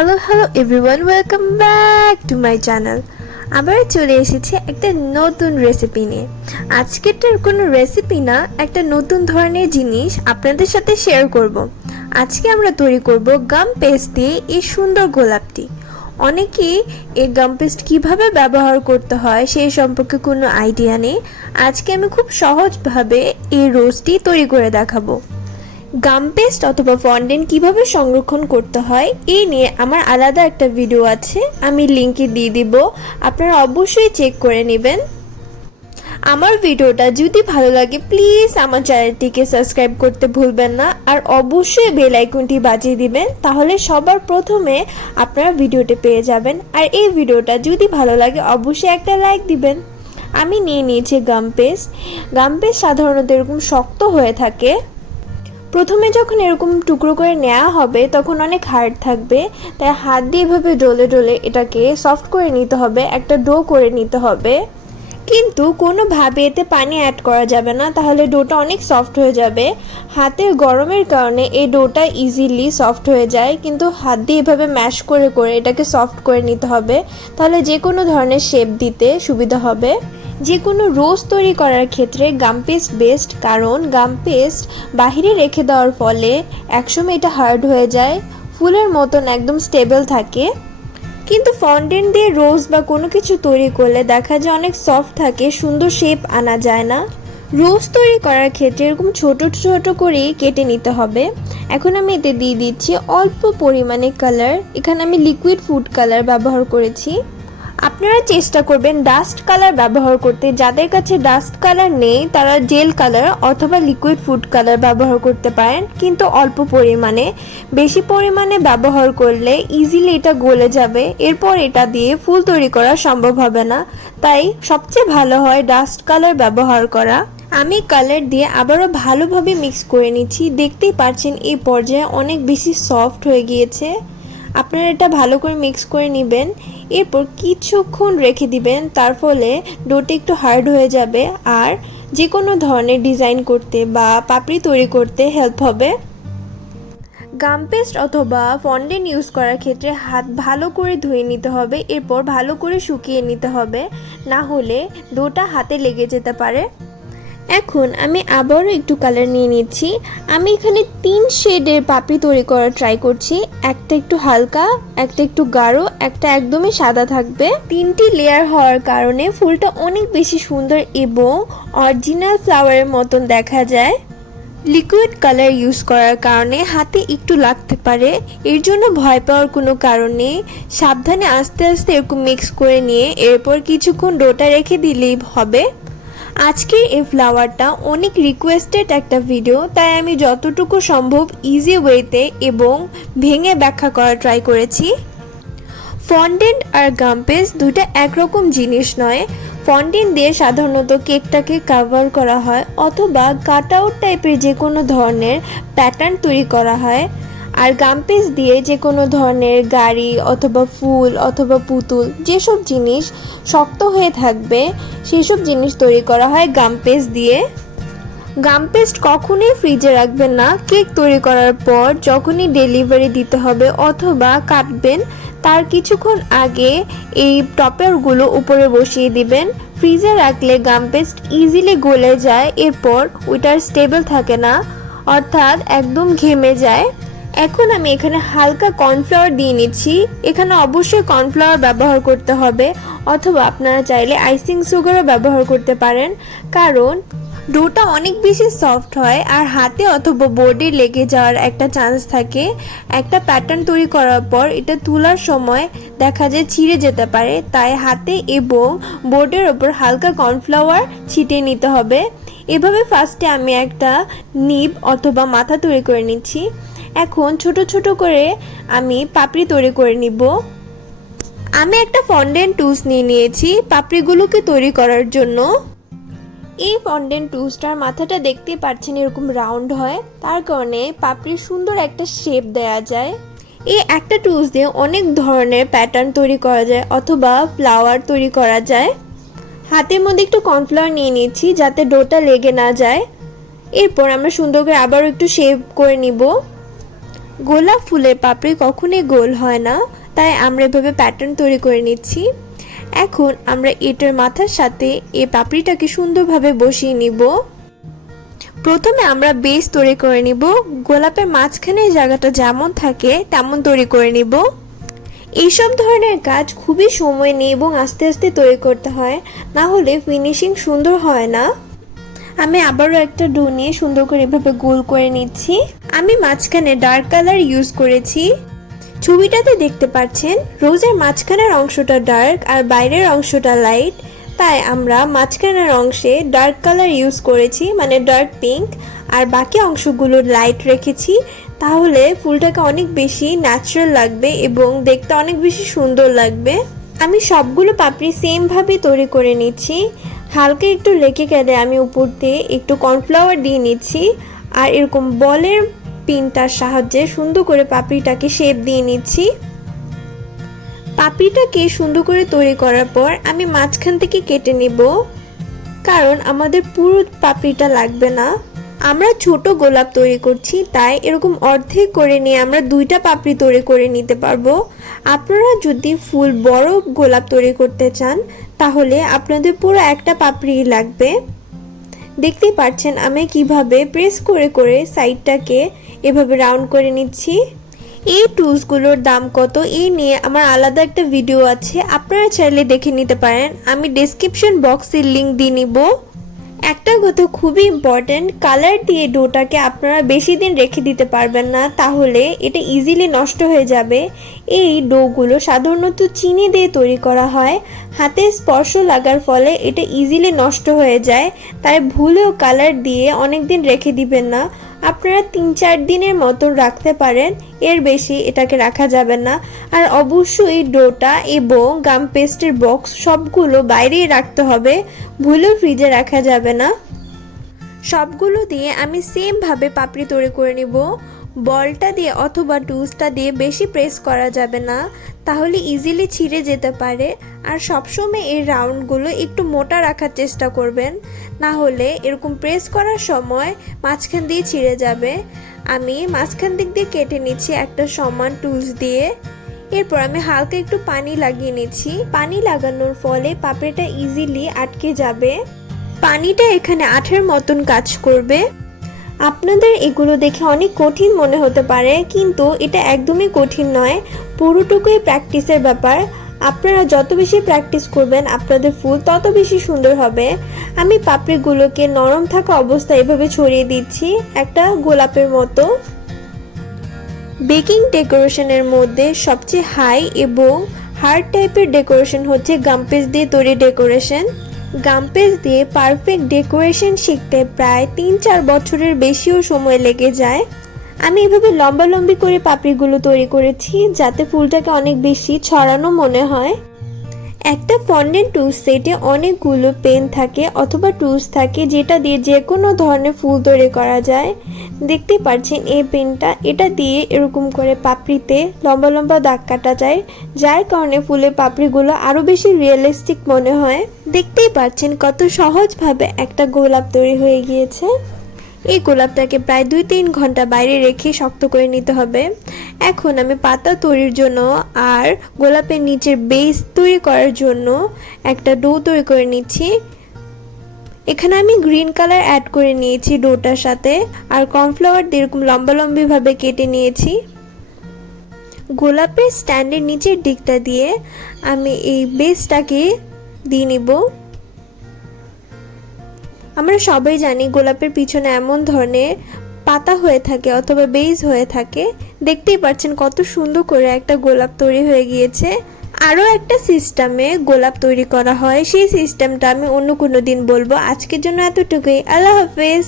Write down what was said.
Hello everyone, welcome back to my channel. আবার চলে এসেছি একটা নতুন রেসিপি নিয়ে। আজকেরটার কোনো রেসিপি না, একটা নতুন ধরনের জিনিস আপনাদের সাথে শেয়ার করব। আজকে আমরা তৈরি করব গাম পেস্ট দিয়ে এই সুন্দর গোলাপটি। অনেকেই এই গাম পেস্ট কীভাবে ব্যবহার করতে হয় সেই সম্পর্কে কোনো আইডিয়া নেই। আজকে আমি খুব সহজভাবে এই রোজটি তৈরি করে দেখাবো। গাম পেস্ট অথবা ফন্ডেন্ট কিভাবে সংরক্ষণ করতে হয় এই নিয়ে আমার আলাদা একটা ভিডিও আছে, আমি লিঙ্কে দিয়ে দিব, আপনারা অবশ্যই চেক করে নেবেন। আমার ভিডিওটা যদি ভালো লাগে প্লিজ আমার চ্যানেলটিকে সাবস্ক্রাইব করতে ভুলবেন না, আর অবশ্যই বেল আইকনটি বাজিয়ে দিবেন, তাহলে সবার প্রথমে আপনারা ভিডিওটি পেয়ে যাবেন। আর এই ভিডিওটা যদি ভালো লাগে অবশ্যই একটা লাইক দিবেন। আমি নিয়ে নিয়েছি গাম পেস্ট। গাম পেস্ট সাধারণত এরকম শক্ত হয়ে থাকে, প্রথমে যখন এরকম টুকরো করে নেওয়া হবে তখন অনেক হার্ড থাকবে, তাই হাত দিয়ে এভাবে ডলে ডলে এটাকে সফট করে নিতে হবে, একটা ডো করে নিতে হবে। কিন্তু কোনোভাবে এতে পানি অ্যাড করা যাবে না, তাহলে ডোটা অনেক সফট হয়ে যাবে। হাতের গরমের কারণে এই ডোটা ইজিলি সফট হয়ে যায়, কিন্তু হাত দিয়ে এভাবে ম্যাশ করে করে এটাকে সফট করে নিতে হবে, তাহলে যে কোনো ধরনের শেপ দিতে সুবিধা হবে। যে কোনো রোজ তৈরি করার ক্ষেত্রে গাম পেস্ট বেস্ট, কারণ গাম পেস্ট বাহিরে রেখে দেওয়ার ফলে একসময় এটা হার্ড হয়ে যায়, ফুলের মতন একদম স্টেবল থাকে। কিন্তু ফন্ডেন্ট দিয়ে রোজ বা কোনো কিছু তৈরি করলে দেখা যায় অনেক সফট থাকে, সুন্দর শেপ আনা যায় না। রোজ তৈরি করার ক্ষেত্রে এরকম ছোট ছোট করেই কেটে নিতে হবে। এখন আমি এতে দিয়ে দিচ্ছি অল্প পরিমাণে কালার। এখানে আমি লিকুইড ফুড কালার ব্যবহার করেছি। আপনারা চেষ্টা করবেন ডাস্ট কালার ব্যবহার করতে, যাদের কাছে ডাস্ট কালার নেই তারা জেল কালার অথবা লিকুইড ফুড কালার ব্যবহার করতে পারেন, কিন্তু অল্প পরিমাণে। বেশি পরিমাণে ব্যবহার করলে ইজিলি এটা গলে যাবে, এরপর এটা দিয়ে ফুল তৈরি করা সম্ভব হবে না, তাই সবচেয়ে ভালো হয় ডাস্ট কালার ব্যবহার করা। আমি কালার দিয়ে আবারও ভালোভাবে মিক্স করে নিচ্ছি। দেখতেই পাচ্ছেন এই পর্যায়ে অনেক বেশি সফট হয়ে গিয়েছে। আপনারা এটা ভালো করে মিক্স করে নেবেন, এরপর কিছুক্ষণ রেখে দিবেন, তার ফলে ডোটা একটু হার্ড হয়ে যাবে আর যে কোনো ধরনের ডিজাইন করতে বা পাপড়ি তৈরি করতে হেল্প হবে। গাম পেস্ট অথবা ফন্ডেন্ট ইউজ করার ক্ষেত্রে হাত ভালো করে ধুয়ে নিতে হবে, এরপর ভালো করে শুকিয়ে নিতে হবে, না হলে ডোটা হাতে লেগে যেতে পারে। এখন আমি আবারও একটু কালার নিয়ে নিচ্ছি। আমি এখানে 3 শেডের পাপড়ি তৈরি করার ট্রাই করছি, একটা একটু হালকা, একটা একটু গাঢ়, একটা একদমই সাদা থাকবে। 3টি লেয়ার হওয়ার কারণে ফুলটা অনেক বেশি সুন্দর এবং অরিজিনাল ফ্লাওয়ারের মতন দেখা যায়। লিকুইড কালার ইউজ করার কারণে হাতে একটু লাগতে পারে, এর জন্য ভয় পাওয়ার কোনো কারণ নেই। সাবধানে আস্তে আস্তে এরকম মিক্স করে নিয়ে এরপর কিছুক্ষণ ডোটা রেখে দিলেই হবে। আজকের এই ফ্লাওয়ারটা অনেক রিকোয়েস্টেড একটা ভিডিও, তাই আমি যতটুকু সম্ভব ইজি ওয়েতে এবং ভেঙে ব্যাখ্যা করার ট্রাই করেছি। ফন্ডেন্ট আর গাম পেস্ট দুটো একরকম জিনিস নয়। ফন্ডেন্ট দিয়ে সাধারণত কেকটাকে কাভার করা হয় অথবা কাট আউট টাইপের যে কোনো ধরনের প্যাটার্ন তৈরি করা হয়, আর গাম পেস্ট দিয়ে যে কোনো ধরনের গাড়ি অথবা ফুল অথবা পুতুল, যেসব জিনিস শক্ত হয়ে থাকবে সেসব জিনিস তৈরি করা হয় গাম পেস্ট দিয়ে। গাম পেস্ট কখনোই ফ্রিজে রাখবেন না। কেক তৈরি করার পর যখনই ডেলিভারি দিতে হবে অথবা কাটবেন তার কিছুক্ষণ আগে এই টপারগুলো উপরে বসিয়ে দিবেন। ফ্রিজে রাখলে গাম পেস্ট ইজিলি গলে যায়, এরপর ওইটার স্টেবল থাকে না, অর্থাৎ একদম ঘেমে যায়। এখন আমি এখানে হালকা কর্নফ্লাওয়ার দিয়ে নিচ্ছি। এখানে অবশ্যই কর্নফ্লাওয়ার ব্যবহার করতে হবে, অথবা আপনারা চাইলে আইসিং সুগারও ব্যবহার করতে পারেন, কারণ ডোটা অনেক বেশি সফট হয় আর হাতে অথবা বোর্ডে লেগে যাওয়ার একটা চান্স থাকে। একটা প্যাটার্ন তৈরি করার পর এটা তোলার সময় দেখা যায় ছিঁড়ে যেতে পারে, তাই হাতে এবং বোর্ডের ওপর হালকা কর্নফ্লাওয়ার ছিটিয়ে নিতে হবে। এভাবে ফার্স্টে আমি একটা নিব অথবা মাথা তৈরি করে নিচ্ছি। এখন ছোট ছোট করে আমি পাপড়ি তৈরি করে নিব। আমি একটা ফন্ডেন্ট টুলস নিয়ে নিয়েছি পাপড়িগুলোকে তৈরি করার জন্য। এই ফন্ডেন্ট টুলসটার মাথাটা দেখতে পাচ্ছেন এরকম রাউন্ড হয়, তার কারণে পাপড়ির সুন্দর একটা শেপ দেয়া যায়। এই একটা টুলস দিয়ে অনেক ধরনের প্যাটার্ন তৈরি করা যায় অথবা ফ্লাওয়ার তৈরি করা যায়। হাতের মধ্যে একটু কর্নফ্লাওয়ার নিয়ে নিচ্ছি যাতে ডোটা লেগে না যায়। এরপর আমরা সুন্দর করে আবারও একটু শেপ করে নিব। গোলাপ ফুলের পাপড়ি কখনোই গোল হয় না, তাই আমরা এভাবে প্যাটার্ন তৈরি করে নিচ্ছি। এখন আমরা এটার মাথার সাথে এই পাপড়িটাকে সুন্দরভাবে বসিয়ে নিব। প্রথমে আমরা বেস তৈরি করে নিব। গোলাপের মাঝখানে জায়গাটা যেমন থাকে তেমন তৈরি করে নিব। এইসব ধরনের কাজ খুবই সময় নিয়ে এবং আস্তে আস্তে তৈরি করতে হয়, না হলে ফিনিশিং সুন্দর হয় না। আমি আবারও একটা ডো নিয়ে সুন্দর করে এভাবে গোল করে নিচ্ছি। আমি মাঝখানে ডার্ক কালার ইউজ করেছি। ছবিটাতে দেখতে পাচ্ছেন রোজের মাঝখানের অংশটা ডার্ক আর বাইরের অংশটা লাইট, তাই আমরা মাঝখানের অংশে ডার্ক কালার ইউজ করেছি, মানে ডার্ক পিঙ্ক, আর বাকি অংশগুলো লাইট রেখেছি। তাহলে ফুলটাকে অনেক বেশি ন্যাচারাল লাগবে এবং দেখতে অনেক বেশি সুন্দর লাগবে। আমি সবগুলো পাপড়ি সেমভাবে তৈরি করে নিচ্ছি। হালকা একটু লেগে গেলে আমি উপর দিয়ে একটু কর্নফ্লাওয়ার দিয়ে নিচ্ছি আর এরকম বলের পিনটার সাহায্যে সুন্দর করে পাপড়িটাকে শেপ দিয়ে নিচ্ছি। পাপড়িটাকে সুন্দর করে তৈরি করার পর আমি মাঝখান থেকে কেটে নেব, কারণ আমাদের পুরো পাপড়িটা লাগবে না। আমরা ছোট গোলাপ তৈরি করছি, তাই এরকম অর্ধেক করে নিয়ে আমরা দুইটা পাপড়ি তৈরি করে নিতে পারবো। আপনারা যদি ফুল বড় গোলাপ তৈরি করতে চান তাহলে আপনাদের পুরো একটা পাপড়ি লাগবে। দেখতেই পাচ্ছেন আমি কিভাবে প্রেস করে করে সাইডটাকে এভাবে রাউন্ড করে নিচ্ছি। এই টুলসগুলোর দাম কত এই নিয়ে আমার আলাদা একটা ভিডিও আছে, আপনারা চাইলে দেখে নিতে পারেন। আমি ডেসক্রিপশন বক্সে লিংক দিয়ে নিব। একটা কথা খুবই ইম্পর্টেন্ট, কালার দিয়ে ডোটাকে আপনারা বেশি দিন রেখে দিতে পারবেন না, তাহলে এটা ইজিলি নষ্ট হয়ে যাবে। এই ডোগুলো সাধারণত চিনি দিয়ে তৈরি করা হয়, হাতে স্পর্শ লাগার ফলে এটা ইজিলি নষ্ট হয়ে যায়, তাই ভুলেও কালার দিয়ে অনেক দিন রেখে দিবেন না। আপনারা 3-4 দিনের মতন রাখতে পারেন, এর বেশি এটাকে রাখা যাবে না। আর অবশ্যই ডোটা এবং গাম পেস্টের বক্স সবগুলো বাইরেই রাখতে হবে, ভুলেও ফ্রিজে রাখা যাবে না। সবগুলো দিয়ে আমি সেমভাবে পাপড়ি তৈরি করে নিব। বলটা দিয়ে অথবা টুলসটা দিয়ে বেশি প্রেস করা যাবে না, তাহলে ইজিলি ছিঁড়ে যেতে পারে। আর সবসময় এই রাউন্ডগুলো একটু মোটা রাখার চেষ্টা করবেন, না হলে এরকম প্রেস করার সময় মাঝখান দিয়ে ছিঁড়ে যাবে। আমি মাঝখান দিক দিয়ে কেটে নিচ্ছি একটা সমান টুলস দিয়ে। এরপর আমি হালকা একটু পানি লাগিয়ে নিচ্ছি। পানি লাগানোর ফলে পাপড়িটা ইজিলি আটকে যাবে। পানিটা এখানে আঠের মতন কাজ করবে। আপনাদের এগুলো দেখে অনেক কঠিন মনে হতে পারে, কিন্তু এটা একদমই কঠিন নয়, পুরোটুকুই প্র্যাকটিসের ব্যাপার। আপনারা যত বেশি প্র্যাকটিস করবেন আপনাদের ফুল তত বেশি সুন্দর হবে। আমি পাপড়িগুলোকে নরম থাকা অবস্থায় এভাবে ছড়িয়ে দিচ্ছি একটা গোলাপের মতো। বেকিং ডেকোরেশনের মধ্যে সবচেয়ে হাই এবং হার্ড টাইপের ডেকোরেশন হচ্ছে গাম্পেস্ট দিয়ে তৈরি ডেকোরেশন। গাম্পেস্ট দিয়ে পারফেক্ট ডেকোরেশন শিখতে প্রায় 3-4 বছরের বেশিও সময় লেগে যায়। আমি এভাবে লম্বালম্বি করে পাপড়িগুলো তৈরি করেছি যাতে ফুলটাকে অনেক বেশি ছড়ানো মনে হয়। একটা ফন্ডেন্ট টুলস সেটে অনেকগুলো পেন থাকে অথবা টুলস থাকে যেটা দিয়ে যে কোনো ধরনের ফুল তৈরি করা যায়। দেখতে পাচ্ছেন এই পেনটা, এটা দিয়ে এরকম করে পাপড়িতে লম্বা লম্বা দাগ কাটা যায়, যার কারণে ফুলের পাপড়িগুলো আরও বেশি রিয়েলিস্টিক মনে হয়। দেখতেই পাচ্ছেন কত সহজভাবে একটা গোলাপ তৈরি হয়ে গিয়েছে। এই গোলাপটাকে প্রায় 2-3 ঘন্টা বাইরে রেখে শক্ত করে নিতে হবে। এখন আমি পাতা তৈরির জন্য আর গোলাপের নিচের বেস তৈরি করার জন্য একটা ডো তৈরি করে নিচ্ছি। এখানে আমি গ্রিন কালার অ্যাড করে নিয়েছি ডোটার সাথে, আর কর্নফ্লাওয়ার দিয়ে এরকম লম্বালম্বিভাবে কেটে নিয়েছি। গোলাপের স্ট্যান্ডের নিচের দিকটা দিয়ে আমি এই বেসটাকে দিয়ে নিব। আমরা সবাই জানি গোলাপের পিছনে এমন ধরনের পাতা হয়ে থাকে অথবা বেস হয়ে থাকে। দেখতেই পাচ্ছেন কত সুন্দর করে একটা গোলাপ তৈরি হয়ে গিয়েছে। আরও একটা সিস্টেমে গোলাপ তৈরি করা হয়, সেই সিস্টেমটা আমি অন্য কোনো দিন বলবো। আজকের জন্য এতটুকুই। আল্লাহ হাফেজ।